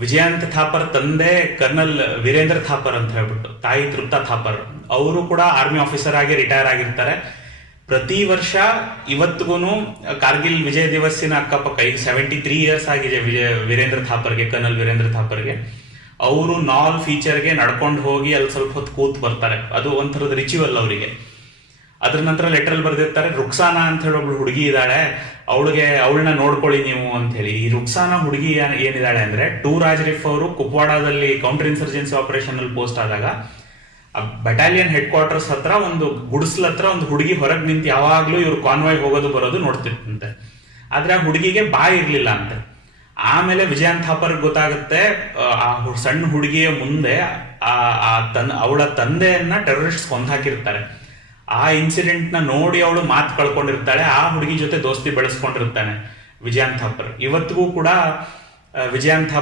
ವಿಜಯಾಂತ್ ಥಾಪರ್ ತಂದೆ ಕರ್ನಲ್ ವೀರೇಂದ್ರ ಥಾಪರ್ ಅಂತ ಹೇಳ್ಬಿಟ್ಟು, ತಾಯಿ ತೃಪ್ತಾ ಥಾಪರ್, ಅವರು ಕೂಡ ಆರ್ಮಿ ಆಫೀಸರ್ ಆಗಿ ರಿಟೈರ್ ಆಗಿರ್ತಾರೆ. ಪ್ರತಿ ವರ್ಷ ಇವತ್ತಿಗೂ ಕಾರ್ಗಿಲ್ ವಿಜಯ್ ದಿವಸಿನ ಅಕ್ಕಪಕ್ಕ, ಈಗ 73 ಇಯರ್ಸ್ ಆಗಿದೆ ವೀರೇಂದ್ರ ಥಾಪರ್ಗೆ, ಕರ್ನಲ್ ವೀರೇಂದ್ರ ಥಾಪರ್ಗೆ. ಅವರು ನಾಲ್ ಫೀಚರ್ಗೆ ನಡ್ಕೊಂಡು ಹೋಗಿ ಅಲ್ಲಿ ಸ್ವಲ್ಪ ಹೊತ್ತು ಕೂತ್ ಬರ್ತಾರೆ. ಅದು ಒಂಥರದ ರಿಚುವಲ್ ಅವರಿಗೆ. ಅದ್ರ ನಂತರ ಲೆಟರ್ ಬರ್ದಿರ್ತಾರೆ, ರುಕ್ಸಾನಾ ಅಂತ ಹೇಳಿ ಒಬ್ಳು ಹುಡುಗಿ ಇದ್ದಾಳೆ, ಅವಳನ್ನ ನೋಡ್ಕೊಳ್ಳಿ ನೀವು ಅಂತ ಹೇಳಿ. ಈ ರುಕ್ಸಾನಾ ಹುಡುಗಿ ಏನಿದ್ದಾಳೆ ಅಂದ್ರೆ, ರಾಜರಿಫ್ ಅವರು ಕುಪ್ವಾಡಾದಲ್ಲಿ ಕೌಂಟರ್ ಇನ್ಸರ್ಜೆನ್ಸಿ ಆಪರೇಷನ್ ಅಲ್ಲಿ ಪೋಸ್ಟ್ ಆದಾಗ ಬಟಾಲಿಯನ್ ಹೆಡ್ ಕ್ವಾರ್ಟರ್ಸ್ ಹತ್ರ ಒಂದು ಗುಡಿಸ್ಲ ಹತ್ರ ಒಂದು ಹುಡುಗಿ ಹೊರಗೆ ನಿಂತು ಯಾವಾಗ್ಲೂ ಇವ್ರು ಕಾನ್ವಾಯ್ ಹೋಗೋದು ಬರೋದು ನೋಡ್ತಿತ್ತಂತೆ. ಆದ್ರೆ ಆ ಹುಡುಗಿಗೆ ಬಾಯಿ ಇರ್ಲಿಲ್ಲ ಅಂತೆ. ಆಮೇಲೆ ವಿಜಯಾಂತ್ ಥಾಪರ್ ಗೊತ್ತಾಗುತ್ತೆ, ಆ ಸಣ್ಣ ಹುಡುಗಿಯ ಮುಂದೆ ಅವಳ ತಂದೆಯನ್ನ ಟೆರರಿಸ್ಟ್ ಕೊಂದು ಹಾಕಿರ್ತಾರೆ. ಆ ಇನ್ಸಿಡೆಂಟ್ ನ ನೋಡಿ ಅವಳು ಮಾತು ಕಳ್ಕೊಂಡಿರ್ತಾಳೆ. ಆ ಹುಡುಗಿ ಜೊತೆ ದೋಸ್ತಿ ಬೆಳೆಸ್ಕೊಂಡಿರ್ತಾನೆ ವಿಜಯಾಂತ್ ಥಾಪರ್. ಇವತ್ತಿಗೂ ಕೂಡ ವಿಜಯಾಂತ್ ಥಾಪರ್